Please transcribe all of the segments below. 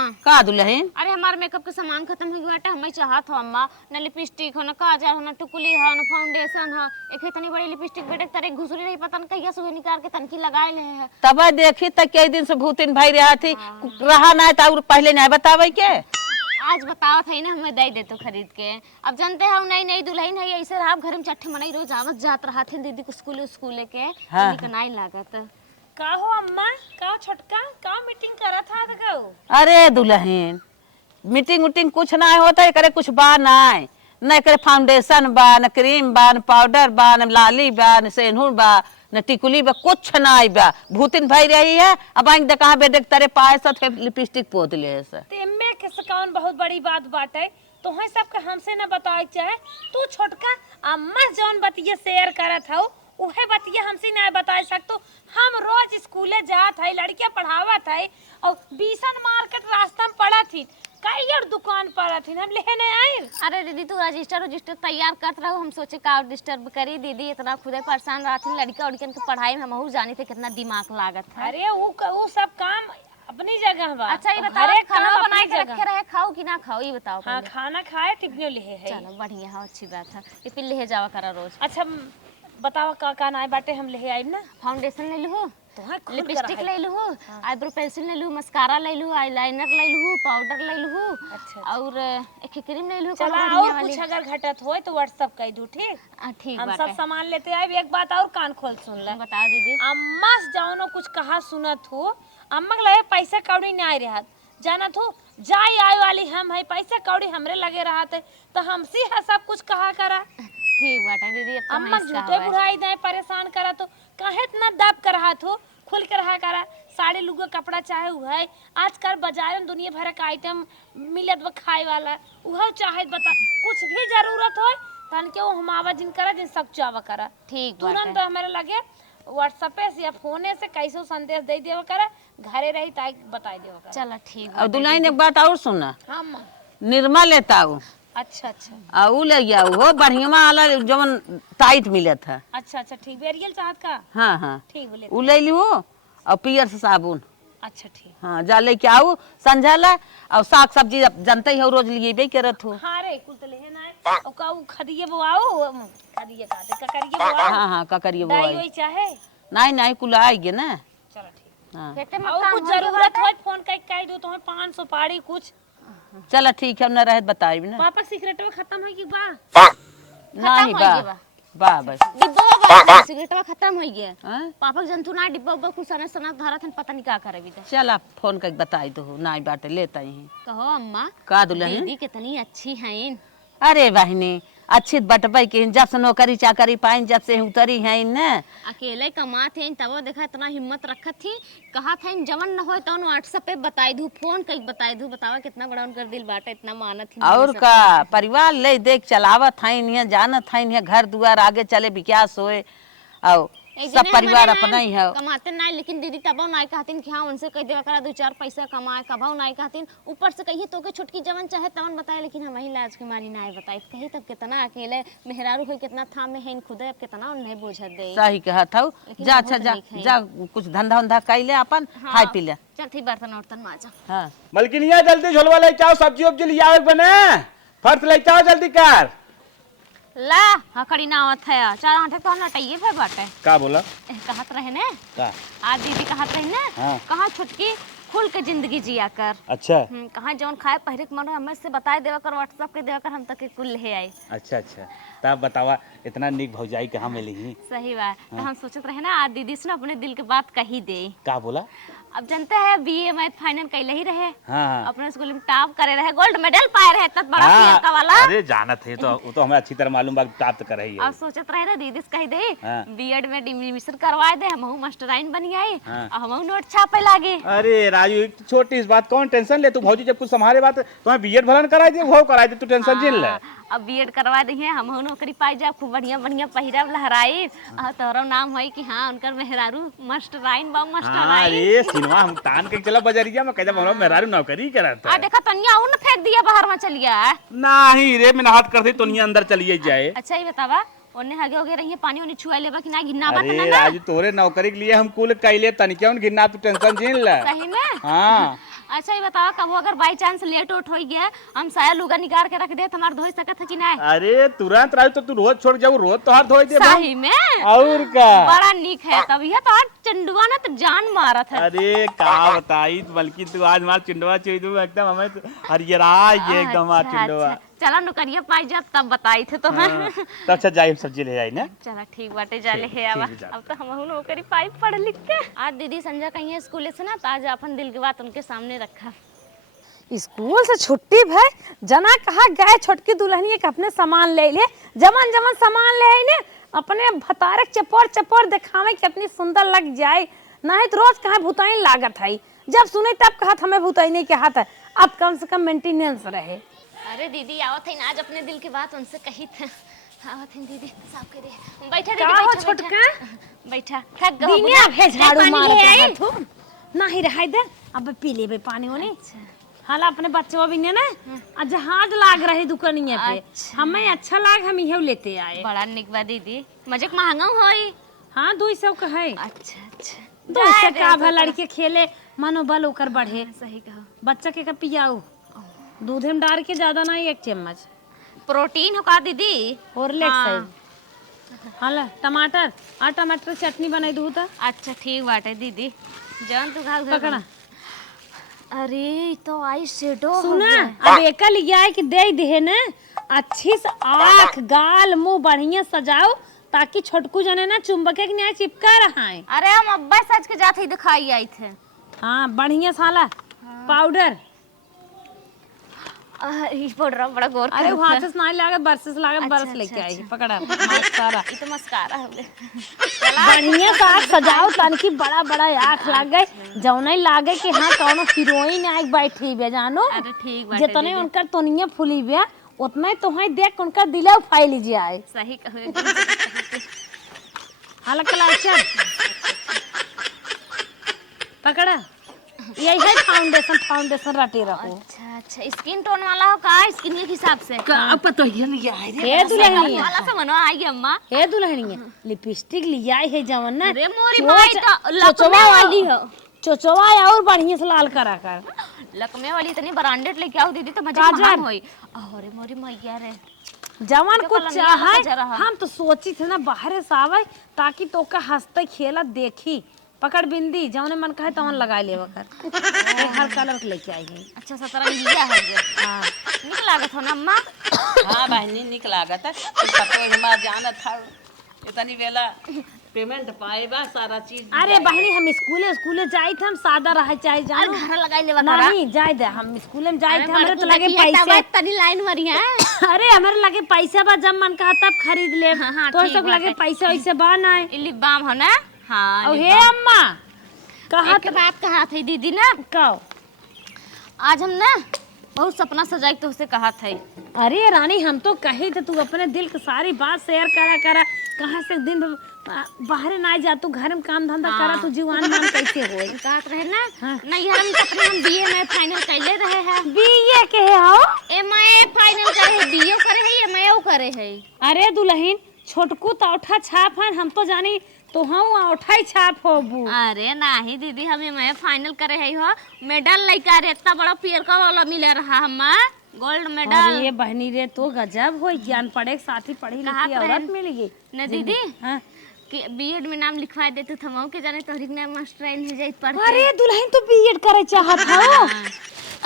अम्मा का दुल्हन? अरे हमारे मेकअप के सामान खत्म हो गया बेटा। हमें चाहत हो अम्मा न लिपस्टिक हो न काजल हो न टिकुली हो न फाउंडेशन हो। एक इतनी बड़ी लिपस्टिक बेटे तेरे घुसरी रही पता न कहिया सुबह निकाल के तनकी लगाए ले है। तब देखी तक कई दिन से भूतिन भाई रहा थी रहा ना तो पहले नहीं बतावे के। आज बताओ था ना हमें दे दे तो खरीद के। अब जानते हो नई नई दुल्हन है ऐसे रहा घर में चट्टे मनाई रोज आवत जात रहा थे दीदी को स्कूल के हाँ। का नहीं लागत का हो अम्मा का छोटका का मीटिंग करा था तो अरे दुल्हन मीटिंग उटिंग कुछ ना होता है करे कुछ बा नाय न करे फाउंडेशन बा न क्रीम बा न पाउडर बा न लाली बा न सेनूर बा न टिकुली बा कुछ ना बा। भूतिन भाई रही है अब आई देख कहा बेटे तेरे पाए सब लिपस्टिक पोत ले से तेमे के सकाउन बहुत बड़ी बात बाटे तो है सबके हमसे ना बताए चाहे तू छोटका अम्मा जौन बतिया शेयर करत हो उहे बतिया हमसे ना बताए सकतो। हम रोज स्कूले जात है लड़कियां पढ़ावत है और बीसन मार्केट रास्ता में पड़ा थी कई और दुकान पर थी हम लेने आए। अरे दीदी तू रजिस्टर तैयार करत रहो। हम सोचे का डिस्टर्ब करी दीदी इतना खुदे परेशान रहती लड़का उड़कियन के पढ़ाई में हम जानी थे कितना दिमाग लागत है। अरे वो सब काम अपनी जगह बा। अच्छा ये बताओ खाना बना के रखे रहे खाओ कि ना खाओ ये बताओ। हाँ खाना खाए टिफिन ले है। चलो बढ़िया है अच्छी बात है टिफिन ले जावा करा रोज। अच्छा बताओ का ना बाटे हम ले आई ना। फाउंडेशन ले लूँ तो लिपस्टिक ले लूँ आईब्रो पेंसिल ले लूँ मस्कारा ले लूँ आईलाइनर ले लूँ पाउडर ले लूँ अच्छा और एक क्रीम ले लूँ। चला और कुछ अगर घटत हो तो व्हाट्सएप कर दू ठीक। ठीक हम सब सामान लेते आए। एक बात और कान खोल सुन ले बता दीदी। अम्मा से जाओ कुछ कहा सुनत हो अम्मा के लगे पैसा कौड़ी नहीं रहा जानत हो जाई आए वाली हम है पैसा कौड़ी हमरे लगे रहा थे तो हमसे है सब कुछ कहा करा। ठीक बात है दीदी। अम्मा झूठे बुढ़ाई दे परेशान करा तो काहे इतना दब कर रहा हो खुल कर रहा करा। साड़ी लुगा कपड़ा चाहे हुआ है आजकल बाजार में दुनिया भर का आइटम मिलत बा खाए वाला वह चाहे बता कुछ भी जरूरत हो तन के वो हमावा जिन करा जिन सब चावा करा। ठीक तुरंत हमारे लगे व्हाट्सएप से या फोने से कैसो संदेश दे देव करा घरे रही ताई बता देव करा। चलो ठीक। और दुल्हन एक बात और सुना हाँ निर्मा लेता हूँ। अच्छा अच्छा ऊ ले गया वो बढ़िया वाला जवन टाइट मिले था। अच्छा अच्छा ठीक बेरियल चाहत का। हाँ हाँ ठीक बोले ऊ ले लू और पियर से साबुन। अच्छा ठीक हाँ जा लेके आऊ संझाला और साग सब्जी जनते ही रोज लिए बे करत हो। हाँ रे कुल तो लेहे ना और का खदिए बोआओ खदिए काटे ककरिए बोआओ। हाँ हाँ का करिए वो दाई वही चाहे नहीं नहीं कुल आएगी ना। चलो ठीक। हाँ पेटे में और कुछ जरूरत हो फोन कह दो तुम्हें 500 पाड़ी कुछ। चलो ठीक है हम न रहे बताई ना। पापा सिगरेट खत्म है कि बा नहीं बा बा बस डिब्बा सिगरेट खत्म हो गया। हाँ? पापा जंतु ना डिब्बा उब्बा कुछ सना सना धारा थन पता नहीं क्या करे भी। चल आप फोन करके बताई दो नहीं बाटे लेता ही कहो अम्मा का दुल्हन। दीदी कितनी अच्छी हैं। अरे बहनी अच्छी बटबई के जब से नौकरी चाकरी पाई जब से उतरी है न अकेले कमाते हैं तब देखा इतना हिम्मत रखत थी कहा था जवन न हो तो व्हाट्सएप पे बताई दू फोन कई बताई दू बतावा कितना बड़ा उनकर दिल बाटा इतना मानत थी। और का परिवार ले देख चलावत है जानत है घर दुआर आगे चले विकास होए और सब परिवार अपना ही है कमाते नहीं लेकिन दीदी तब नहीं कहतीन कि हाँ उनसे कह देवा करा 2-4 पैसा कमाए कभाव नहीं कहतीन ऊपर से कहिए तो के छुटकी जवन चाहे तवन बताए लेकिन हम वही लाज के मारी नहीं बताई कही तब कितना अकेले मेहरारू हो कितना था में है खुदे अब कितना उन्हें बोझत दे। सही कहत हूँ जा अच्छा जा जा कुछ धंधा उंधा कर ले अपन खाई पी ले। चल ठीक बर्तन उर्तन माजा। हाँ मलकिनिया जल्दी झोलवा ले चाओ सब्जी उब्जी लिया बने फर्श ले चाओ जल्दी कर ला हकड़ी ना आवत है 4 आठे तो नटाइए फिर बाटे का बोला कहत रहे ने का आज दीदी कहत रही ने हाँ। कहा छुटकी खुल के जिंदगी जिया कर। अच्छा कहा जौन खाए पहले के मनो हमें से बताए देवा कर व्हाट्सएप के देवा कर हम तक कुल ले आई। अच्छा अच्छा तब बतावा इतना निक भौजाई कहाँ मिली। सही बात तो हम सोचत रहे ना आज दीदी से अपने दिल के बात कही दे। का बोला अब जानते हैं बीए में फाइनल कैले ही रहे। हाँ अपने स्कूल में टॉप करे रहे गोल्ड मेडल पाए रहे तब बड़ा प्रियंका वाला। अरे जानत है तो वो तो हमें अच्छी तरह मालूम बा प्राप्त कर रही है। अब सोचत रहे ना दीदी से कही दे हाँ। बीएड में एडमिशन करवा दे हम मास्टराइन बन गई हाँ। और हम नोट छापे लागे। अरे राजू छोटी इस बात कौन टेंशन ले तू भौजी जब कुछ संभाले बात तुम्हें बीएड भलन कराई दे वो कराई दे तू टेंशन जिन ले। अब बीएड करवा दी है हम नौकरी पाई जाए खूब बढ़िया बढ़िया पहिरा लहराई और तोरो नाम है कि हाँ उनकर मेहरारू मास्टराइन बा मास्टराइन। अरे सिनेमा हम तान के चला बजरिया में कह हमरा मेहरारू नौकरी करता आ देखा तनिया उन फेंक दिया बाहर में चलिया। नहीं रे मैं हाथ कर दी तो नहीं अंदर चलिए जाए। अच्छा ये बतावा ओने आगे हो गए रही पानी ओने छुआ लेबा कि ना गिन्ना बा अरे राजू तोरे नौकरी के लिए हम कुल कैले तनिके उन गिन्ना तू टेंशन जिन ले। सही में हाँ अच्छा ये बताओ कब अगर बाई चांस लेट उठ हो गया हम साया लुगा निकाल के रख दे हमार धोई सकत है कि नहीं? अरे तुरंत राजू तो तू रोज छोड़ जाऊ रोज तोहार धोई दे सही में और का बड़ा निक है तब यह तो चंडुआ ना तो जान मारत है। अरे का बताई बल्कि तू आज मार चिंडवा चाहिए तू एकदम हमें हरियरा ये एकदम मार चिंडवा। चला नुकरिया पाई जब तब बताई थे तो तो अच्छा जाई सब्जी ले आई ना। चला ठीक बाटे जा ले ठीक, आवा। ठीक है, जा। अब तो हम नौकरी पाई पढ़ लिख के। आज दीदी संजय कहीं है स्कूल से ना तो आज अपन दिल की बात उनके सामने रखा। स्कूल से छुट्टी भय जना कहा गए छोटकी दुल्हनी के अपने सामान ले ले जमन जमन सामान ले आई ने अपने भतारे चपोर चपोर दिखावे कि अपनी सुंदर लग जाए नहीं तो रोज कहा भुताई लागत है जब सुने तब कहा हमें भुताई नहीं कहा था अब कम से कम मेंटेनेंस रहे। अरे दीदी आवत है आज अपने दिल की बात उनसे कही थे। आवत है दीदी साफ करे बैठा का दीदी हो बैठा छोटका बैठा थक गो दिनिया भे झाड़ू पानी मार ले के आई? हाथों नहीं रहाई दे अब पी लेबे पानी होने हाला अपने बच्चों भी ने ना आ जहाज लाग रहे दुकानिया पे अच्छा। हमें अच्छा लाग हम यही लेते आए। बड़ा निक बा दीदी मजक महंगा होई। हाँ 200 का है अच्छा अच्छा 200 का भा लड़के खेले मनोबल ओकर बढ़े सही कहो बच्चा के का पियाऊ दूध में डाल के ज्यादा नहीं 1 चम्मच प्रोटीन हो का दीदी हॉर्लिक्स हाँ। है हाला टमाटर आ टमाटर चटनी बनाई दू तो अच्छा ठीक बाटे दीदी जान तू घाव पकड़ा अरे ई तो आई शेडो सुना अब एक लिया है कि दे दे ना अच्छी से आँख गाल मुंह बढ़िया सजाओ ताकि छोटकू जने ना चुंबके के न्याय चिपका रहा है। अरे हम अब्बा सच के जाते ही दिखाई आई थे। हाँ बढ़िया साला पाउडर ई पाउडर बड़ा गोर अरे वो हाथ से नहीं लागत बरस लागत अच्छा, बरस लेके अच्छा, आई पकड़ा सारा ई तो मस्कारा हवे। बढ़िया से आँख सजाओ ताकि बड़ा बड़ा आँख लाग गए जौने लागे कि हाँ कौनो हीरोइन आँख बैठी बे जानो अरे ठीक बाटे जितने उनका तोनिया फुली बे उतना ही तो देख उनका दिला फाई लीजिए आए सही कहो हाल कलाचर पकड़ा यही है फाउंडेशन रटे रखो। अच्छा अच्छा स्किन टोन वाला हो का स्किन के हिसाब से अब तो ये नहीं आए रे हे दुल्हनिया वाला से मनो आई अम्मा। हे दुल्हनिया लिपस्टिक लिया है जवन ना अरे मोरी भाई तो लकमे वाली हो चोचवा और बढ़िया से लाल करा कर लकमे वाली इतनी ब्रांडेड लेके आओ दीदी तो मजा महंग होई। अरे मोरी मैया रे जवान कुछ देखो लंगड़ा चाहे जरा हाँ। हम तो सोची थे ना बाहर से आवे ताकि तो का हंसते खेला देखी पकड़ बिंदी जौने मन कहे तवन लगा ले वकर हर कलर के लेके आई है। अच्छा सतरंगिया है ये हाँ निक लागत हो ना अम्मा। हाँ बहनी निक लागत है पतो हमार जानत था इतनी बेला पेमेंट पाए बा सारा चीज अरे बहनी हम स्कूले जाई थे हम सादा रहे चाहे जानो घर लगाई ले बकरा नहीं जाए दे हम स्कूल में जाए थे हमरे तो लगे पैसे तनी लाइन मरी है। अरे हमारे लगे पैसा बा जब मन कहा तब खरीद ले हाँ, हाँ, तो ठीक सब लगे बात है। पैसा वैसे बा ना लिप बाम हो ना। हाँ और लिप हे बाम। अम्मा कहा एक बात कहा थी दीदी ना कहो आज हम ना बहुत सपना सजाई तो उसे कहा था। अरे रानी हम तो कहे थे तू अपने दिल की सारी बात शेयर करा कहाँ से दिन भर बाहर ना जा तू घर में काम धंधा करा तू जीवन मान कैसे होई कहत रहे ना हाँ। नहीं हम तो अपने हम बीए में फाइनल कैले रहे हैं। बीए के हो एमए फाइनल करे है बीए करे है एमए करे है। अरे दुल्हन छोटकू तो औठा छाप है हम तो जानी तो हम औठा ही छाप होबू अरे नहीं दीदी हम एमए फाइनल करे है हो मेडल लेकर रे इतना बड़ा पियर का वाला मिले रहा हम गोल्ड मेडल। अरे बहनी रे तो गजब हो ज्ञान पढ़े के साथ ही पढ़ी लिखी औरत मिलेगी न दीदी हाँ। कि बीएड में नाम लिखवा देते थमाओ के जाने तो हरिक नाम मास्टराइन हो जाई पढ़ के। अरे दुल्हन तो बीएड करे चाहत हो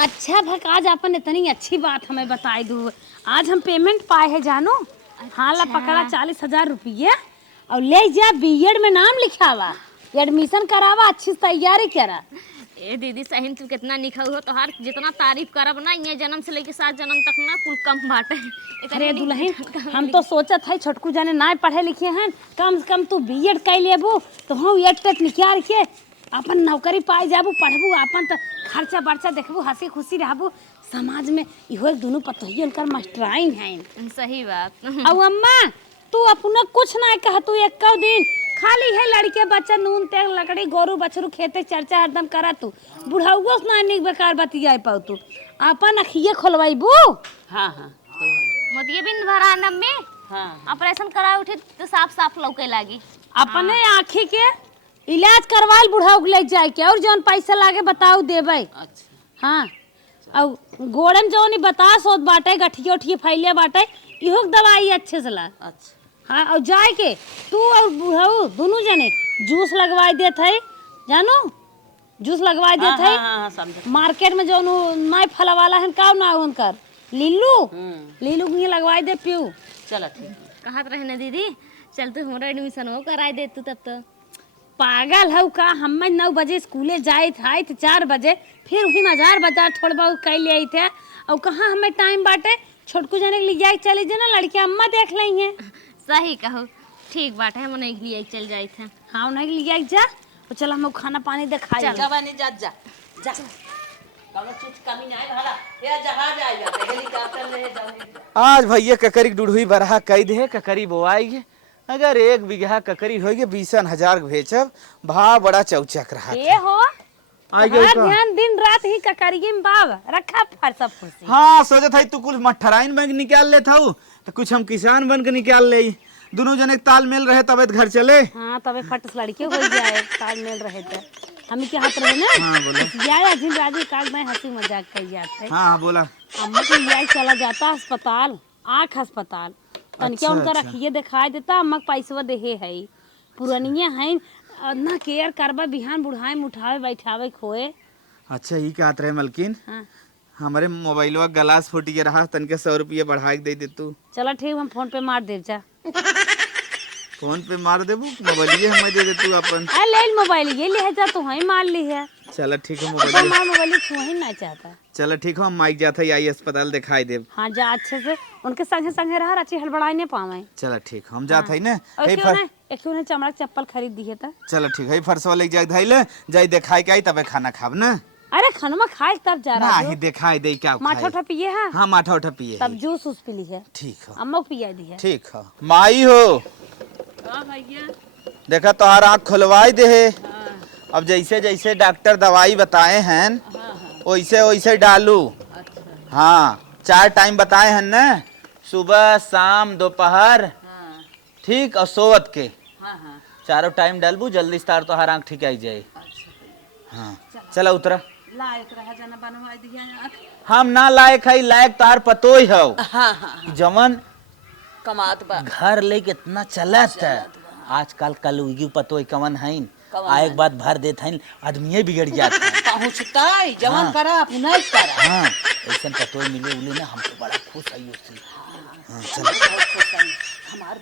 अच्छा भक आज अपन इतनी अच्छी बात हमें बताई दू आज हम पेमेंट पाए है जानो हाला पकड़ा 40,000 रुपये और ले जा बीएड में नाम लिखावा एडमिशन करावा अच्छी से तैयारी करा। ए दीदी सही तू कितना निखा हो तो हर जितना तारीफ करब ना ये जन्म से लेके 7 जन्म तक ना कुल कम बाटे। अरे दुल्हन हम तो सोचत है छोटकू जाने ना पढ़े लिखे हैं कम से कम तू बीएड कर लेबू तो हम एड तक निकाल के अपन नौकरी पाई जाबू पढ़बू अपन तो खर्चा बर्चा देखबू हंसी खुशी रहबू समाज में इहो दोनों पतोही उनकर मास्टराइन हैं। सही बात। अब अम्मा तू अपना कुछ ना कह तू एक दिन खाली है लड़के बच्चा नून तेल लकड़ी गोरू बछरू खेते चर्चा हरदम करा तू बुढ़ाऊगो ना निक बेकार बतियाई पाऊ तू अपन अखिए खोलवाईबू। हाँ हाँ मोतिये बिन भरा नम में हाँ ऑपरेशन करा उठे तो साफ साफ लौके लागी। अपने आँखी के इलाज करवाल बुढ़ाऊ ले जाए के और जौन पैसा लागे बताऊ देबै। अच्छा हाँ और गोड़न जो नहीं बतास होत बाटे गठिया उठिए फैले बाटे इहो के दवाई अच्छे से ला। अच्छा हाँ और जाए के तू और बुढ़ऊ दोनों जने जूस लगवा देत है जानो जूस लगवा देत है। हाँ समझ मार्केट में जो नाई फला वाला है का ना उनकर लीलू लीलू के लगवा दे पियो। चलो ठीक कहत रहे ना दीदी चल तू हमारा एडमिशन हो कराई दे तू तब तो। पागल हऊ का हम 9 बजे स्कूले जाए थे 4 बजे फिर वही बाजार बाजार थोड़ा बहुत कह ले थे और कहाँ हमें टाइम बाटे छोटकू जाने के लिए जाए चले जाना लड़के अम्मा देख ली हैं। सही कहो ठीक बात है हम नहीं लिए चल जाए थे। हाँ उन्हें के लिए जा और चल हम खाना पानी दिखा जवानी जा जा जा कौनो चीज कमी नहीं भला या जहाज आएगा हेलीकॉप्टर ले जाओ। आज भैया ककरी डुढ़ुई बरहा कई दे ककरी बोआई अगर 1 बीघा ककरी होगी 20,000 भेजब भाव बड़ा चौचक रहा ये हो आई गई हर का? ध्यान दिन रात ही ककरिए में बाब रखा फर सब फुर्सी। हाँ सोचत है तू कुछ मठराइन बैंक निकाल लेता हूँ तो कुछ हम किसान बन के निकाल ले दोनों जने तालमेल रहे तब घर चले। हाँ तबे फटस लड़के हो जाए तालमेल रहे थे हम के हाथ रहे ना। हाँ बोला यार दिन राजी काग में हंसी मजाक कर जाते हाँ बोला अम्मा के लिए चला जाता अस्पताल आँख अस्पताल तनिके उनका रखिए दिखाई देता अम्मा के पैसवा देहे है पुरानिया है ना केयर करबा बिहान बुढ़ाए में उठावे बैठावे खोए। अच्छा ही कहत रहे मलकिन हाँ हमारे मोबाइलवा गलास फूट के रहा तनिके 100 रुपया बढ़ा के दे तू। चलो ठीक हम फोन पे मार दे जा फोन पे मार देबू मोबाइल हमें दे दे तू अपन। आ ले मोबाइल ये ले जा तू वहीं मार ली है चलो ठीक है तो मोबाइल मार मोबाइल छुआ ही ना चाहता। चलो ठीक है हम माइक जाता आई अस्पताल दिखाई देब। हाँ जा अच्छे से उनके संगे संगे रहा अच्छी हड़बड़ाई नहीं पावे। चलो ठीक हम जात है ना और हे क्यों फर ना एक क्यों ना चमड़ा के चप्पल खरीद दिए था। चलो ठीक है फरसवा लेके जाए धाइले जाई दिखाई के आई तबे खाना खाब ना। अरे खाना खाए तब जा रहा नहीं दिखाई दे क्या माठा उठा पिए है हाँ माठा उठा पिए तब जूस उस पी ली है ठीक है अम्मा को पिया दी है। ठीक है माई हो देखा तोहार आँख खुलवाई दे है अब जैसे जैसे डॉक्टर दवाई बताए हैं वैसे वैसे डालू। हाँ 4 टाइम बताए हैं ना सुबह शाम दोपहर ठीक और सोवत के चारों टाइम डालबू जल्दी से तार तोहार आँख ठीक आई जाए। हाँ चला उतरा लायक रहा जाना बनवाई दिया हम ना लायक है लायक तार पतो ही हो जमन कमात बा घर लेके इतना चलत है आजकल कल उगी पतो ही कवन है एक बात भर देते हैं आदमी बिगड़ जाता है पहुंचता है जवान करा नहीं करा। हाँ ऐसा पतो ही मिले उले ना हमको बड़ा खुश है उससे। हाँ चल हमार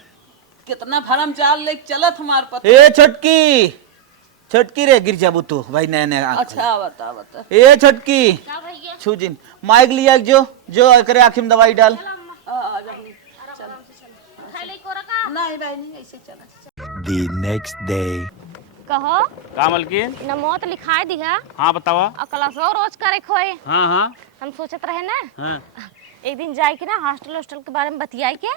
कितना भरम चाल ले चलत हमार पता। ए छोटकी छोटकी रे गिर जाबू तू भाई नया नया अच्छा बता बता ए छोटकी का भैया छूजिन माइक लिया जो एकरे आँखी में दवाई डाल। खाई ले कोरा का नहीं नहीं ऐसे चला The next day. कहो का मलकिन न मौत लिखाई दिया हाँ बतावा और क्लासो रोज करे खोए। हाँ हाँ हम सोचत रहे ना हाँ एक दिन जाए के ना हॉस्टल के बारे में बतियाई के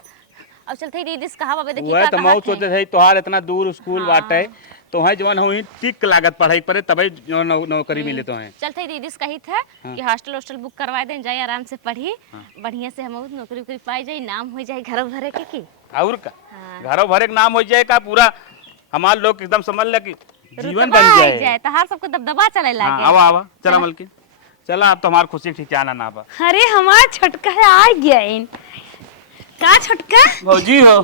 अब चलते दीदीस कहा बाबे देखी वह का तो कहा मौत सोचे थे तोहार इतना दूर स्कूल बाटे तो है जवन हुई ठीक लागत पढ़ाई पड़े तभी नौकरी मिले तो है। चलते दीदीस कही थे कि हॉस्टल बुक करवा दें जाए आराम से पढ़ी बढ़िया से हम नौकरी उकरी पाई जाए नाम हो जाए घर भरे के की और का हाँ। घरों भरे के नाम हो जाए का पूरा हमारे लोग एकदम समझ ले कि जीवन बन रुतबा आई जाए। तो हर सबको दबदबा चले हाँ लागे। आवा आवा चला मलकिन चला अब तो हमारी खुशी ठिकाना ना बा। अरे हमारा छोटका है आ गया इन का छोटका भौजी हो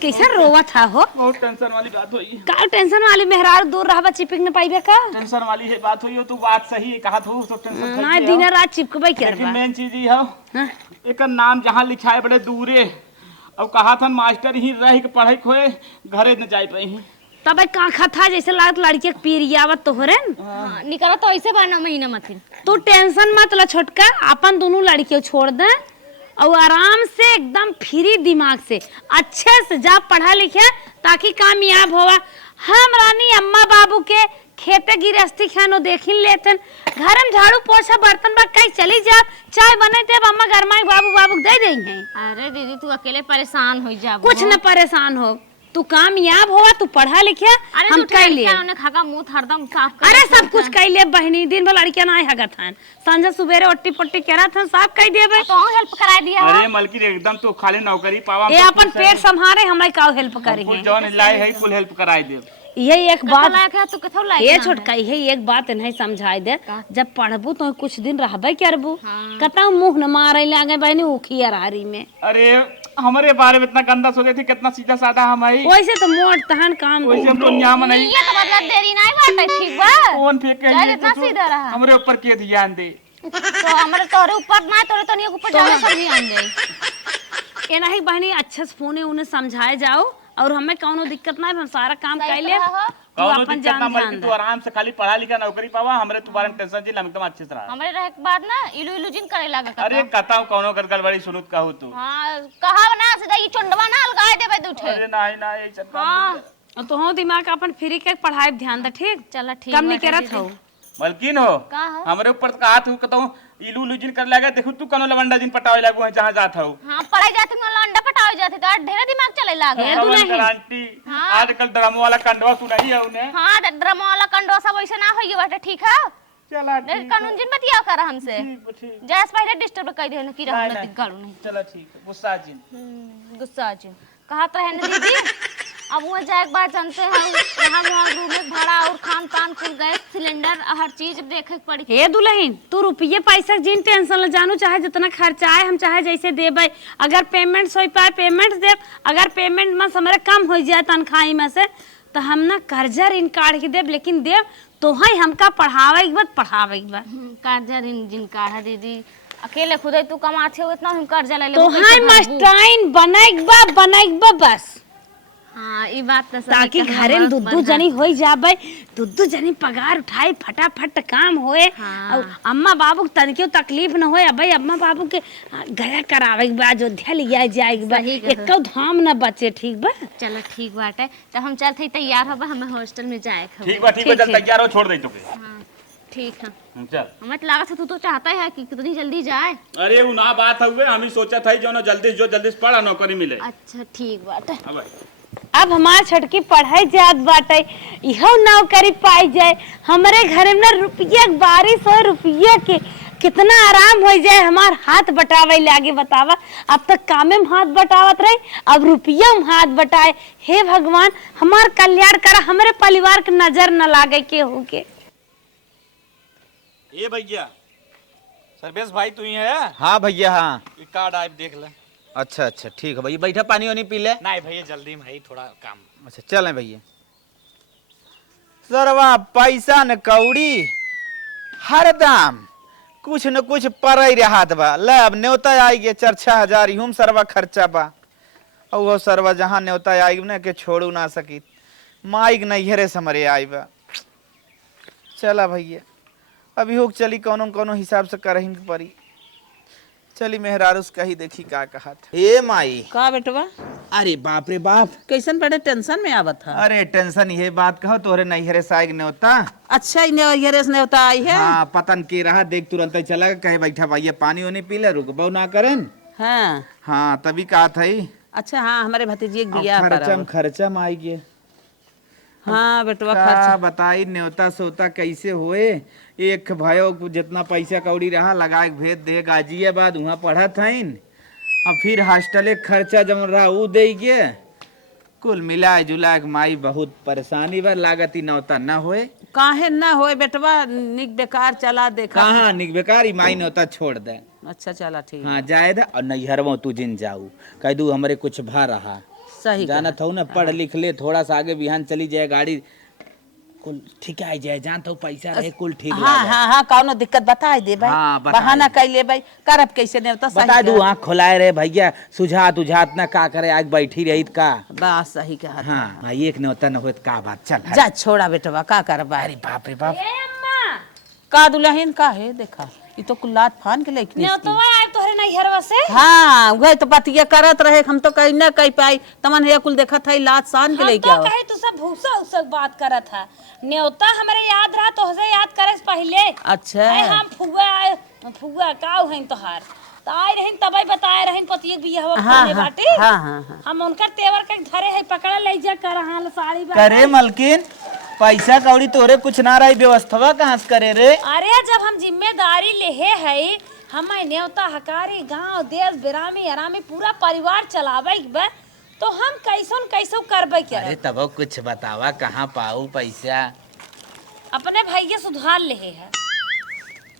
कैसा रोवा था हो बहुत टेंशन वाली बात हुई का टेंशन वाली मेहरार दूर रहा चिपक न पाइबे का टेंशन वाली है बात हुई हो तू बात सही है कहा तू तो टेंशन ना दिन रात चिपकबे कर लेकिन मेन चीज ये हो एक नाम जहाँ लिखाए बड़े दूरे अब कहा था मास्टर ही रह के पढ़ाई खोए घरे न जाए पाई तब का था जैसे लागत लड़के के पीरियावत तोहरे निकला तो ऐसे बारह महीना मथिन तू टेंशन मत ला छोटका अपन दोनों लड़के छोड़ दे और आराम से एकदम फ्री दिमाग से अच्छे से जा पढ़ा लिखे ताकि कामयाब होवा। हम रानी अम्मा बाबू के खेते गिरस्ती खानो देखिन लेते घर में झाड़ू पोछा बर्तन बा कहीं चली जा चाय बने थे अम्मा गरमाई बाबू बाबू दे देंगे। अरे दीदी तू अकेले परेशान हो जा कुछ न परेशान हो तू कामयाब होवा तू पढ़ा लिखे हम कह लिए खाका मुंह हरदम साफ अरे सब कुछ कह ले बहनी दिन भर लड़कियां ना हगत हन संजय सुबेरे ओट्टी पट्टी करत हन साफ कह देबे तो हेल्प करा दिया अरे मलकिन एकदम तो खाली नौकरी पावा ये अपन पेट संभारे हमरा का हेल्प करे कुल हैं जौन लाए है कुल हेल्प कराई दे। यही एक कथा बात लायक है तो कथा लायक ये ना छोटका यही एक बात नहीं समझाई दे का? जब पढ़बू तो कुछ दिन रहबे करबू हाँ। कता मुंह न मारे लागे बहनी उखिया रारी में अरे हमारे बारे में इतना गंदा सोचे थी, कितना सीधा साधा हम है। वैसे तो मोट तहन काम वैसे हम तो न्याम है। नहीं ये तो मतलब देरी नहीं बाटे ठीक बा। फोन फेंक के चाहे ये जितना तो सीधा रहा। हमारे ऊपर के ध्यान दे। तो हमारे तोरे ऊपर ना तोरे तो नहीं ऊपर जाने सब नहीं आन जाई। ये नहीं बहनी अच्छे से फोने उन्हें समझाए जाओ और हमें कौनो दिक्कत ना है, हम सारा काम कर ले तू कौनो अपन दिक्कत ना जान मर ध्यान कि दे तू आराम से खाली पढ़ा लिखा नौकरी पावा, हमरे तुम्हारे टेंशन जी एकदम अच्छे से रहा। हमारे रहे के बाद ना इलू इलू जिन करे लागा कथा। अरे कताऊ कौनो गड़बड़ी सुनुत कहू तू। हाँ कहा ना सीधा ये चुंडवा ना अलगाए देबे दूठे। अरे नहीं ना ये सब काम हाँ नहीं कर। और तो हो दिमाग अपन फ्री के पढ़ाई पे ध्यान दे ठीक चला ठीक कम नहीं बाटे करत दीदी। हो मलकिन हो का हो? हमरे ऊपर कहा तू कहता इलू इलू जिन कर लगा, देखू तू कौनो लवंडा जिन पटावे लागू है जहाँ जात हो। हाँ पढ़ाई जाती में अंडा पटावे जाती तो ढेरे दिमाग चले लागा। गारंटी हाँ। आजकल ड्रामो वाला कंडवा सुनाई है उन्हें। हाँ ड्रामा वाला कंडो सब वैसे ना होइए बाटे ठीक है। चला नहीं ठीक कानून जिन बतिया कर हमसे। ठीक जैस पहले डिस्टर्ब कर दे कि रहने नहीं। दिगाड़ू नहीं। चला ठीक है, गुस्सा जिन। गुस्सा आ जी कहा तो है ना दीदी। अब वहाँ जाए एक बार जानते हैं वहाँ रूम में भाड़ा और खान पान कुल गैस सिलेंडर हर चीज देखे के पड़ी। हे दुल्हन तू रुपये पैसा जिन टेंशन ले जानू चाहे जितना खर्चा है हम चाहे जैसे देबे अगर पेमेंट हो पाए पेमेंट देब अगर पेमेंट में हमारे कम हो जाए तनख्वाही में से तो हम ना कर्जा ऋण काट के देब लेकिन देब तो है हमका पढ़ावे के बाद पढ़ावे के बाद कर्जा जिन काढ़ा दीदी अकेले खुद तू कमाते हो इतना हम कर्जा ले ले तो है मास्टराइन बनाइक बा बस हाँ ये बात तो सही ताकि कहना घरे में बहुत दुद्दू बढ़िया। जनी हो जाबे दुद्दू जनी पगार उठाए फटाफट काम होए हाँ। और अम्मा बाबू के तनिको तकलीफ न होए अबे अम्मा बाबू के गया करावे के बाद अयोध्या लिया जाए के बाद सही कहा। एको धाम न बचे ठीक बा चलो ठीक बात है तो हम चलते तैयार होबा हमें हॉस्टल में जाए ठीक बा चल तैयार हो, छोड़ दे तुके। हाँ ठीक है। चल। हमें तो लागत है तू तो चाहता है कि कितनी जल्दी जाए। अरे वो ना बात हुए, हम ही सोचा था जो जल्दी से पढ़ा नौकरी मिले। अच्छा ठीक बात है। अब अब हमार छटकी पढ़ाई जात बाटे इहो नौकरी पाई जाए हमारे घर में ना रुपया के बारिश हो रुपया के कितना आराम हो जाए हमार हाथ बटावे लागे बतावा अब तक कामे में हाथ बटावत रहे अब रुपया में हाथ बटाए हे भगवान हमार कल्याण करा हमारे परिवार के नजर न लागे के हो के ये भैया सर्वेश भाई तू ही है? हाँ भैया हाँ। ये कार्ड आप देख ले। अच्छा अच्छा ठीक है भैया, बैठा पानी वानी पी ले। नहीं भैया जल्दी में है थोड़ा काम। अच्छा चलें भैया। सरवा पैसा न कौड़ी हरदम कुछ न कुछ पर ही रहा बा। ले अब न्योता आई गे 4-6 यूं सरवा खर्चा बा और वो सरवा जहाँ न्योता आई न के छोड़ू ना सकी माइक नैहरे समरे आई बा। चला भैया अभी हो चली कोनो कोनो हिसाब से करही पड़ी। चली मेहरारूस कही देखी का कहा था। ए माई का बेटवा अरे बाप रे बाप कैसन बड़े टेंशन में आवत था। अरे टेंशन ये बात कहो तोहरे नैहरे साइग न्योता। अच्छा ये ने होता आई है। हाँ पतन की रहा देख तुरंत ही चला कहे बैठा भैया पानी वानी पी ले रुक बहु ना करन। हाँ हाँ तभी कहा था ही। अच्छा हाँ हमारे भतीजी के बियाह पर खर्चा में आई गे। हाँ बेटवा का खर्चा बताई न्योता सोता कैसे होए एक भयो जितना पैसा कौड़ी रहा लगा के भेज दे गाजियाबाद वहाँ पढ़त हईन और फिर हॉस्टले खर्चा जब रहा ऊ दे गे कुल मिलाए जुलाए माई बहुत परेशानी बा लागत ही न्योता न होए। काहे ना होए बेटवा निक बेकार चला देखा कहाँ निक बेकार माई न्योता छोड़ दे। अच्छा चला ठीक हाँ जाए दे और नैहरवा तू जिन जाऊ कह दू हमरे कुछ भा रहा सही जाना था ना पढ़ लिख ले थोड़ा सा आगे बिहान चली जाए गाड़ी कुल ठीक आई जाए जान तो पैसा रहे कुल ठीक हाँ हाँ हाँ कौनो दिक्कत बता दे भाई हाँ, बता बहाना कर ले भाई करब कैसे नहीं होता बता दू आँख खोलाए रे भैया सुझात उझात ना का करे आज बैठी रही का। बात सही कहा हाँ हाँ एक न्योता न होत का बात चल जा छोड़ा बेटवा का करब अरे बाप रे बाप का दुल्हन का है देखा ये तो कुल्लात फान के लेके तो आए तोहरे नैहरवा से हाँ वही तो बतिया करत रहे हम तो कहीं न कह पाई तमन हे कुल देखा था लात सान के हम लेके तो आओ कहे तू सब भूसा उसक बात करत था न्योता हमारे याद रहा तोहसे याद करे से पहले अच्छा आए हम फुआ काऊ हैं तोहार तो आए रहिन तबई बताए रहिन पतिये बियाह हाँ होने हाँ बाटे हाँ हाँ हाँ हम उनकर तेवर के धरे है पकड़ ले जा कर हाल साड़ी करे मलकिन पैसा कौड़ी तोरे कुछ ना रही व्यवस्था कहाँ से करे रे। अरे जब हम जिम्मेदारी लेहे है हम न्योता हकारी गांव देश बिरामी आरामी पूरा परिवार चलावे बा तो हम कैसन कैसो करबे अरे करे तब कुछ बतावा कहाँ पाऊ पैसा। अपने भैया सुधार ले है।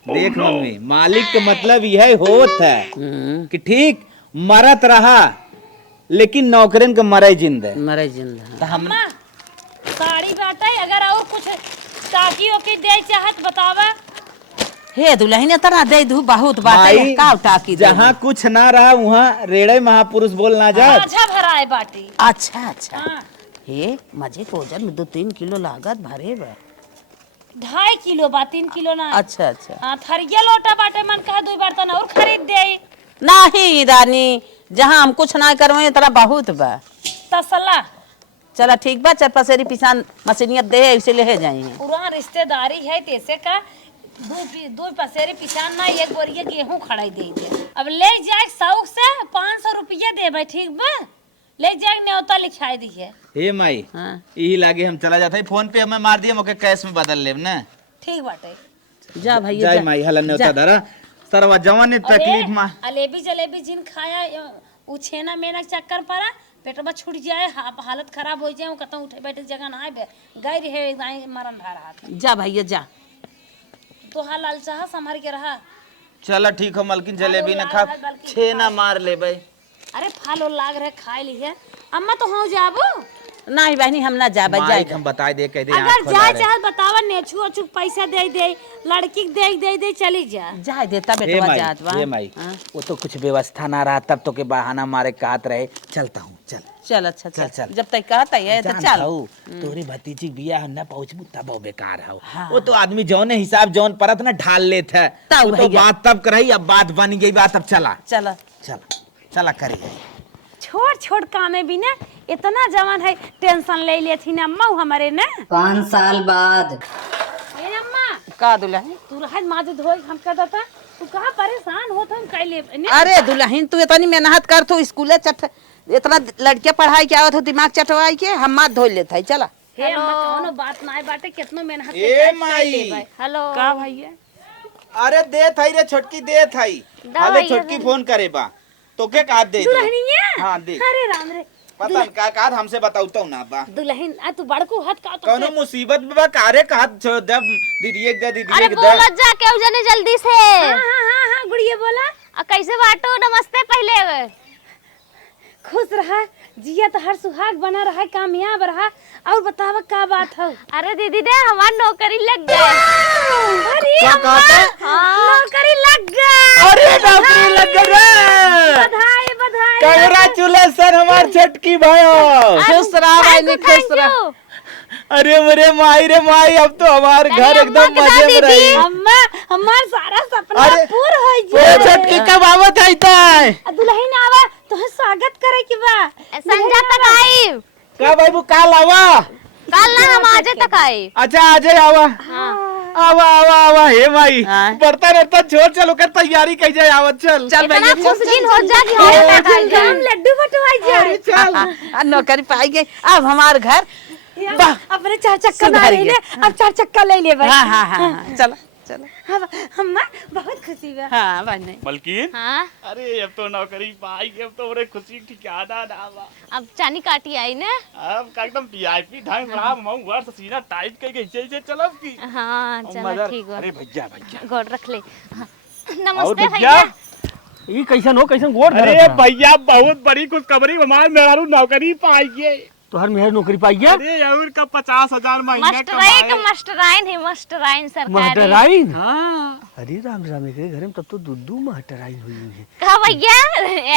देख मम्मी, मालिक का मतलब यह होत है कि ठीक मरत रहा लेकिन नौकरन के मरे जिंदा। मरे जिंदा। तो हम अम्मा साड़ी बाटे, अगर और कुछ टाकी ओकी दे चाहत बतावा। हे दुल्हन इतना दे दू बहुत बात है का टाकी दे। जहाँ कुछ ना रहा वहाँ रेड़े महापुरुष बोल ना जा। माझा भराए बाटी। अच्छा अच्छा। हाँ। हे मजे को वजन में 2-3 किलो लागत भरे बा। 2.5 किलो बा, 3 किलो ना। अच्छा अच्छा। हाँ थरिया लोटा बाटे, मन कहा 2 बर्तन और खरीद दे। नहीं रानी, जहाँ हम कुछ ना करवे तेरा बहुत बा। तसला चला ठीक बा, चार पसेरी पिसान मशीनियत दे इसे ले जाएंगे। पुरान रिश्तेदारी है तैसे का दो पसेरी पिछान ना एक बोरिया गेहूं खड़ाई दे दे। अब ले जाए 100 से 500 रुपया देबे, ठीक बा? ले जाए न्योता लिखाई दी है। हे माई, हाँ। यही लागे हम चला जाते फोन पे हमें मार दिया मौके कैश में बदल लेब ना। ठीक बाटे। जा भैया जय माई हलन नेवता धरा सरवा जवान ने तकलीफ मा। अलेबी जलेबी जिन खाया उ छेना मेना चक्कर पड़ा पेटवा छूट जाए, हालत खराब हो जाए, कहता उठे बैठे जगह ना आए गई रहे मरण भा रहा था। जा भैया जा। तो हाल लाल चाह संभाल के रहा। चलो ठीक हो मलकिन, जलेबी न खा छेना मार ले भाई। अरे फल और लाग रहे खाए लिए। अम्मा तो हो जाबो। नहीं बहनी हम ना जाबे जाए। हम बता दे कह दे अगर जाए चाहे बतावा, नेछू अछू पैसा दे दे, लड़की के दे चली जा। जाए देता बेटवा जात बा। हे माई, वो तो कुछ व्यवस्था ना रहा तब तो के बहाना मारे कहत रहे चलता हूँ चल। चल अच्छा चल, चल चल। जब तक कहता है तो चल। तोरी भतीजी बिया न पहुंचबू तब वो बेकार हो। वो तो आदमी जौन हिसाब जौन परत ना ढाल लेत है। तब वो तो भैया। बात तब करही, अब बात बन गई बात, अब चला चल चला करे। छोट छोट काम में भी ना इतना जवान है टेंशन ले लेथी ना अम्मा हमारे ना। 5 साल बाद ए अम्मा का दुल्हन। तू रहत माज धोई हम कहता था तू कहां परेशान होत हम कैले ने। अरे दुल्हन तू इतनी मेहनत कर, तू स्कूले चट इतना लड़के पढ़ाई के आवत हो, दिमाग चटवाई के हम माथ धो लेत है। चला हे अम्मा कौनो बात ना बाटे, कितनो मेहनत से ए कैसे माई। लेबै। हेलो का भैया अरे दे थाई रे छोटकी दे थाई। हाले छोटकी फोन करे बा तो के का दे। दुल्हनिया। हां दे। अरे राम रे पता न का हमसे बताऊता हूं ना बा। दुल्हन आ तू बड़को हाथ का तो कौनो मुसीबत में बा कारे का जब दीदी एक दे दीदी अरे एक दे। बोला जा के जाने जल्दी से। हां गुड़िया बोला। कैसे बाटो, नमस्ते पहले। खुश रहा जिया तो हर सुहाग बना रहा, कामयाब रहा। और बतावा का बात है। अरे दीदी दे हमार नौकरी लग गए। अरे क्या कहते? नौकरी लग गई। अरे नौकरी लग गई। बधाई बधाई। कांग्रेचुलेशन हमार छोटकी भाई। खुश रहा भाई, खुश रहा। अरे रे माई अब तो हमार घर एकदम मजे में रही। अम्मा हमार सारा सपना अरे, पूरा हो ओ जाए। छोटकी कब आवत है ताय? दुल्हन आवा तो स्वागत करे की बा। संजा तक आई। का बाबू काल आवा। कल ना हम आजे तक आई। अच्छा आजे आवा। आवा आवा आवा हे माई। हाँ। बर्तन वर्तन छोड़ चलो कर तैयारी कह जाए आवत चल। चल इतना भैया खुश दिन हो जा कि हम तक आई हम लड्डू बटवाई जाए। चल। नौकरी पाई गई। अब हमार घर अपने 4 चक्का ना सुधर ले ले, गया। अब 4 चक्का ले ले भाई। हाँ चलो चलो। अम्मा बहुत खुशी बा। हाँ बहने मलकिन हाँ अरे अब तो नौकरी पाई अब तो बड़े खुशी ठिकाना ना बा। अब चानी काटी आई ना। अब का एकदम वीआईपी ढंग रहा मऊ घर से सीना टाइट करके ऐसे चलब की। हाँ चलो ठीक है। अरे भैया गोड़ रख ले। हाँ। और नमस्ते भैया भैया। ये कैसन हो कैसन गोड़ अरे भैया बहुत बड़ी खुशखबरी हमारे मेहरारू नौकरी पाई है। तो हर मेहर नौकरी पाई गया। अरे और का 50,000 महीना मस्टराइन का मस्टराइन है, मस्टराइन सरकारी। महटराइन। हाँ अरे राम राम के घर में तब तो दूधू महटराइन हुई है। कहा भैया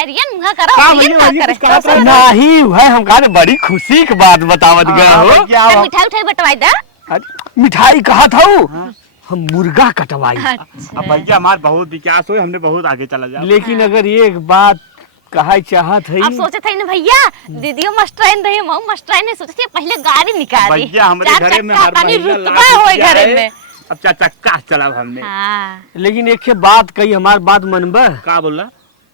एरियन मुहा करो, एरियन मुहा करे। नहीं है हम कहा बड़ी खुशी की बात बतावत गया हो। अरे मिठाई उठाई बटवाई दा। अरे मिठाई कहा था हम मुर्गा कटवाई। अब भैया हमारे बहुत विकास हुए, हमने बहुत आगे चला जा। लेकिन अगर एक बात कहा चाहत है। अब सोचे थे ना भैया दीदियों मस्टराइन रही, मऊ मस्टराइन नहीं सोचे थे पहले गाड़ी निकाली। भैया हमारे घरे में हर महीना रुतबा होए घरे में। अब 4 चक्का चला हमने। हाँ। लेकिन एक बात कही हमार बात मनबा का बोला?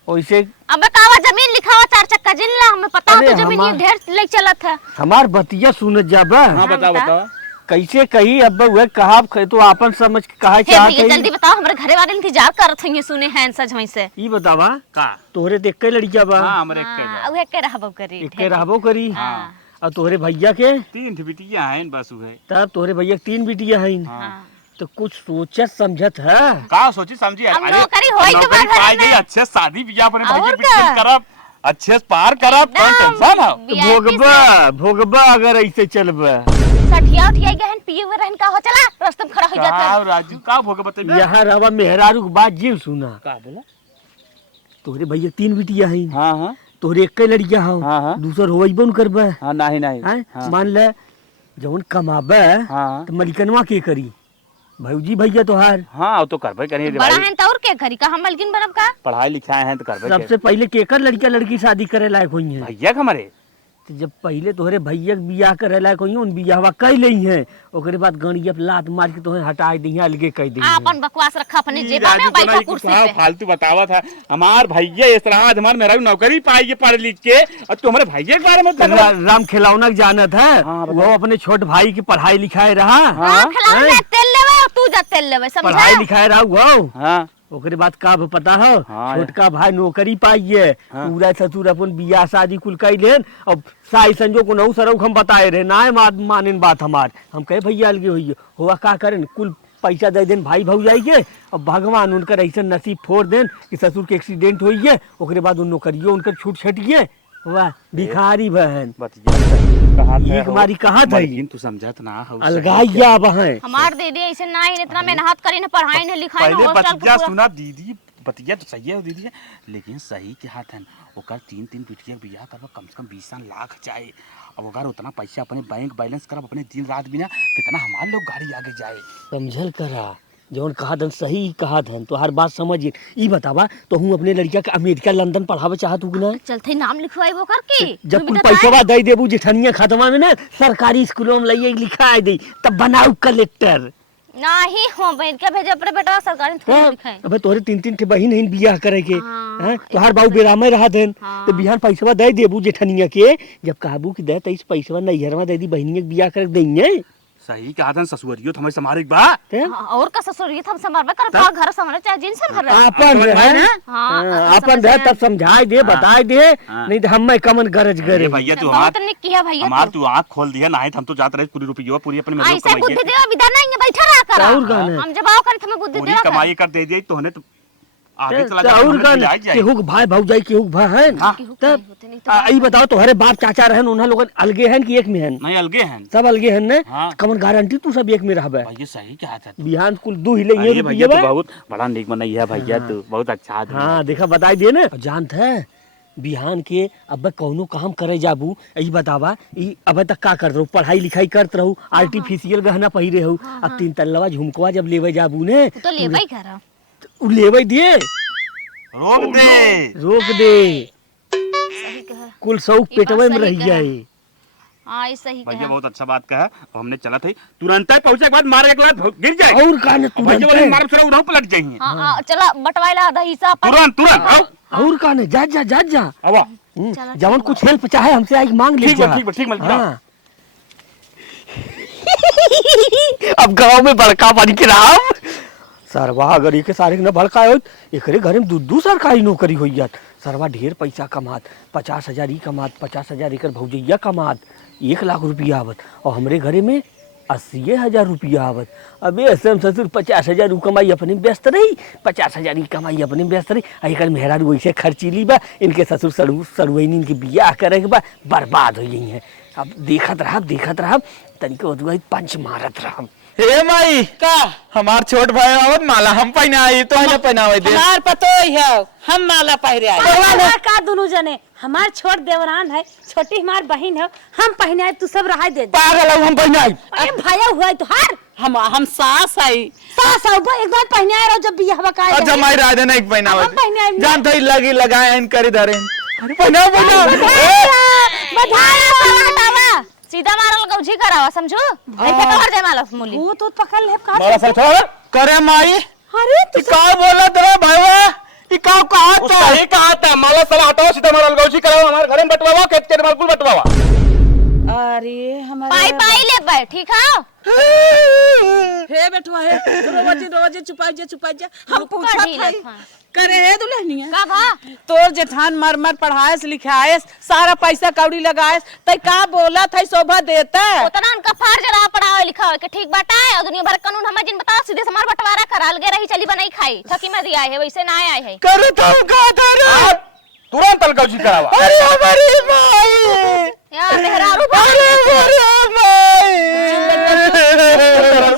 वैसे अबे कावा जमीन लिखा हुआ 4 चक्का जिन ला हमें पता हो अरे तो जमीन हमार- ये ढेर ले चला था। हमार बतिया सुन जाबा। हाँ बताओ बताओ। कैसे कही अब वह कहा तो आपन समझ के कहा हे चाह भैया जल्दी बताओ, हमारे घरे वाले इंतजार करत हैं, सुने हैं सच वहीं से। ई बतावा का तोहरे देख के लड़किया बा हाँ हमरे एक हाँ, उहे के रहबो करी। एके रहबो करी हाँ। और तोहरे भैया के 3 बिटिया हैं बस उहे। तब तोहरे भैया के 3 बिटिया हैं हाँ। तो कुछ सोचत समझत है का सोची समझी अब नौकरी होई तो नौकरी बा पाई घरे गई, में। अच्छे शादी ब्याह अपने भाई और के का? पिछड़ करब, अच्छे से पार करब, कौन टेंशन है? VIP भोगबा भोगबा अगर ऐसे चलबा सठिया उठिया गए हैं, पिए हुए रहन का हो, चला रास्ते में खड़ा हो जाता का है। राजू का भोग बताइए। यहाँ रवा मेहरारू के बात जी सुना का बोला? तोहरे भैया 3 बिटिया हैं हाँ हाँ तोहरे एक लड़किया हो हाँ, हाँ। दूसर होई बन करबा हाँ नहीं नहीं हैं? हाँ। मान ले जवन कमाबे हाँ। तो मलिकनवा के करी भौजी भैया तोहार हाँ तो करबे करिए रे बड़ा भाई, है तो और के करी का, हम मलकिन बनब का। पढ़ाई लिखाए हैं तो करबे सबसे पहले केकर लड़का लड़की शादी करे लायक हुई है भैया के हमारे तो जब पहले तोहरे भैया के बियाह करे लायक हुई उन बियाहवा कह लई है ओकरे बाद गणिया पे लात मार के तोहे हटा दी अलगे कह दी आपन बकवास रखा अपने जेबा में, राजू को बैठो नहीं कुर्सी कुछ पे। फालतू बतावा था। हमार भैया इस तरह हमार मेरा नौकरी पाई पढ़ लिख के, और तुम्हारे भैया के बारे में तो राम खिलौना जानत है हाँ, बताओ। वो अपने छोट भाई की पढ़ाई लिखाई रहा हाँ, खिलाओ हैं? मैं तेल लेवे और तू जा तेल लेवे, समझा। पढ़ाई लिखाई रहा वो हाँ ओकरे बाद का पता हो हाँ। छोटका भाई नौकरी पाइए हाँ। पूरा ससुर अपन बियाह शादी कुल कई लेन और साई संजो को नौ सरौ हम बताए रहे ना मानेन बात हमार हम कहे भैया अलगे होइए हुआ का करें कुल पैसा दे देन भाई भाऊ जाइए और भगवान उनकर ऐसा नसीब फोड़ देन कि ससुर के एक्सीडेंट होइए ओकरे बाद उन नौकरियों उनकर छूट छटिए वाह भिखारी बहन बतिया एक मारी कहा था लेकिन तू समझत ना हो अलगाइया बहन हमार दे दे ऐसे ना ही इतना मेहनत करी ना, पढ़ाई ना लिखाई ना, पहले हॉस्टल बतिया का पूरा। सुना दीदी, बतिया तो सही है दीदी, लेकिन सही के हाथ है ओकर 3 बिटिया के बियाह करब कम से कम 20 लाख जाए। अब अगर उतना पैसा अपने बैंक बैलेंस करब अपने दिन रात बिना, कितना हमारे लोग गाड़ी आगे जाए। समझल करा जौन कहा धन सही कहा धन तो हर बात समझिए ई बतावा तो हूँ अपने लड़किया के अमेरिका लंदन पढ़ावे चाहत हूँ कि ना चलते नाम लिखवाई वो करके जब कुल पैसा दे देबू जेठनिया खातमा में ना सरकारी स्कूलों में लइए लिखा दे तब बनाऊ कलेक्टर नहीं हो बैठ के भेजे अपने बेटा सरकारी थोड़ी लिखाए। अबे तोरे 3 ठे बहिन है बियाह करे के हाँ, हैं तो हर बाबू बेरा में रहा देन हाँ। तो बिहान पैसा दे देबू जेठनिया के जब काबू की दे तइस पैसा नैहरवा दे दी बहिनिया के बियाह कर देंगे सही कहा था ससुरियो तो हमें समारे बा हाँ, और का ससुरिये हम संभालबे कर, पर घर संभाले चाहे जिन संभाल आपन रहे हाँ, आपन रहे तब समझाए दे बताए दे हाँ। नहीं तो हम मैं कमन गरज अरे करे भैया तू बहुत निक किया भैया हमार तू आँख खोल दिया ना, हम तो जाते रहे पूरी रुपये पूरी अपने मेरे ऐसे बुद्धि देवा विदा नहीं बैठा रहा कर, और गाने। हम जब आओ करे तुम्हें बुद्धि पूरी देवा कर। कमाई कर दे दी तो हने तो आगे चला तो जाए, और हमें का दिलाई जाए। केहू के भाई भौजाई केहू के भाई है हाँ। तब होते नहीं तो आई बताओ तुम्हारे बाप चाचा रहन उन्हा लोगन अलगे हैं कि एक में हैं नहीं अलगे हैं सब अलगे हैं ने हाँ। कमन गारंटी तू सब एक में रहबे भैया सही कहा था। बिहान कुल दू ही ले अरे भैया तो बहुत बड़ा नेक बनई है भैया, तू बहुत अच्छा आदमी है। हाँ देखा बताई दे ने जानत है बिहान के अब कौनो काम करे जाबू यही बतावा ई अब तक का कर रहो पढ़ाई लिखाई करत रहू आर्टिफिशियल गहना पहिरे हो अब 3 तल्लवा झुमकवा जब लेवे जाबू ने तो लेबै कर, उ लेवे दिए रोक दे। रोक दे सही कह। कुल शौक ई पेटवे बात में सही रह कहा। जाए हाँ ये सही भैया कहा। बहुत अच्छा बात कहा और हमने चला था तुरंत ही पहुंचे के बाद मारे के बाद गिर जाए और का ने और भैया तुरंत बोले मार फिर उड़ाऊ पलट जाएंगे हाँ चला बटवाइला आधा हिस्सा अपन। तुरंत तुरंत आओ और का ने जा जा जा जा अब चला, जवन कुछ हेल्प चाहे हमसे आई मांग ले ठीक बा, ठीक बा, ठीक बा, हाँ। अब गांव में बड़का बन के राम सरवा अगर एक सारे न भड़का हो एकरे घर में दू सरकारी नौकरी हो जात सरवा ढेर पैसा कमात 50,000 ही कमात 50,000 एकर भौजैया कमात 1 लाख रुपया आवत और हमरे घरे में 80,000 रुपया आवत। अबे ऐसे हम ससुर 50,000 कमाई अपने व्यस्त रही 50,000 की कमाई अपने व्यस्त रही आजकल मेहरारू वैसे खर्चीली बा इनके ससुर सरुवैनी इनके बियाह करे के बा बर्बाद हो गई है। अब देखत रहा तनिको अदुआई पंच मारत रहा। हे माई का हमार छोट भाई आवत माला हम पहना आई तो ना पहनावे दे हमार पतो है हम माला पहिरे आई हमार का दोनों जने हमार छोट देवरान है छोटी हमार बहन है हम पहने आए तू सब रहा दे दे। पागल हूं हम पहनाई अरे भैया हुआ है तो हार हम सास आई सास अब एक बार पहने आए रहो जब बियाह बकाए और जमाई राधे नहीं हम पहनावे पहने आए जान तो लगी लगाए इन करी धरे पहनाओ हटावा, सीधा मारल गौजी करावा समझो, ऐसे कवर जाए मालस मूली। वो तो पकड़ ले का मारा सर छोड़ करे माई अरे ई का बोला तेरा भाईवा ई का कहा था सही कहा था माला साला हटाओ सीधा मारा गौजी कराओ हमारे घर में बटवावा खेत के मालकुल बटवावा। अरे हमारे पाई पाई ले भाई ठीक है, हे बेटवा हे रोज चुपाई जा हम पूछत ढीलत हई हन। करे हे दुल्हनिया का भा तोर जेठान मर पढ़ाएस लिखाएस सारा पैसा कौड़ी लगाएस तई का बोला था शोभा देता उतना उनका फर्ज रहा पढ़ावे लिखावे के ठीक बाटा है और दुनिया भर कानून हमें जिन बताओ सीधे से मार बंटवारा करा लगे रही चली बनाई खाई थकी में दिया है वैसे ना आए है करो तो का था रे तुरंत अलगौजी करावा। अरे हमारी माई यार मेहरारू अरे हमारी माई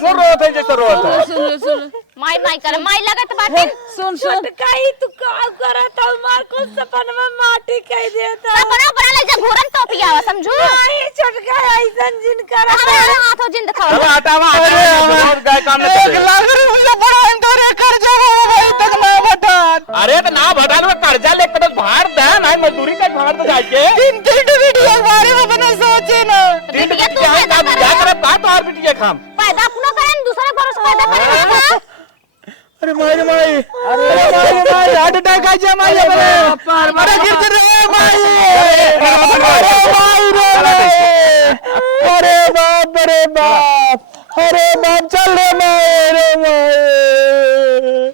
रो रोत है जैसे रोत है। सुन माई माई कर माई लगत बाटे सुन छोटका ही तू का करत हौ मार को सपन में माटी कह देता सपना बना ले जब घोरन तो पियावा समझू नहीं छोटका ऐसन जिन करत हमारे हाथों जिंद खाओ चलो हटावा और गाय काम नहीं 1 लाख रुपया पढ़ाई तोरे कर्जा भाई तक ना बता अरे तो ना भटाल में कर्जा लेकर तो भार दे ना मजदूरी का भार तो जाके 3 वीडियो के बारे में बना सोचे ना बिटिया तू पैदा कर क्या करे बात और बिटिया खाम पैदा अपनो करें दूसरा घर से पैदा करें अरे माई अरे माई हार्ट अटैक आ जा माई अरे गिर रे माई अरे माई रे अरे बाप चल रे माई रे माई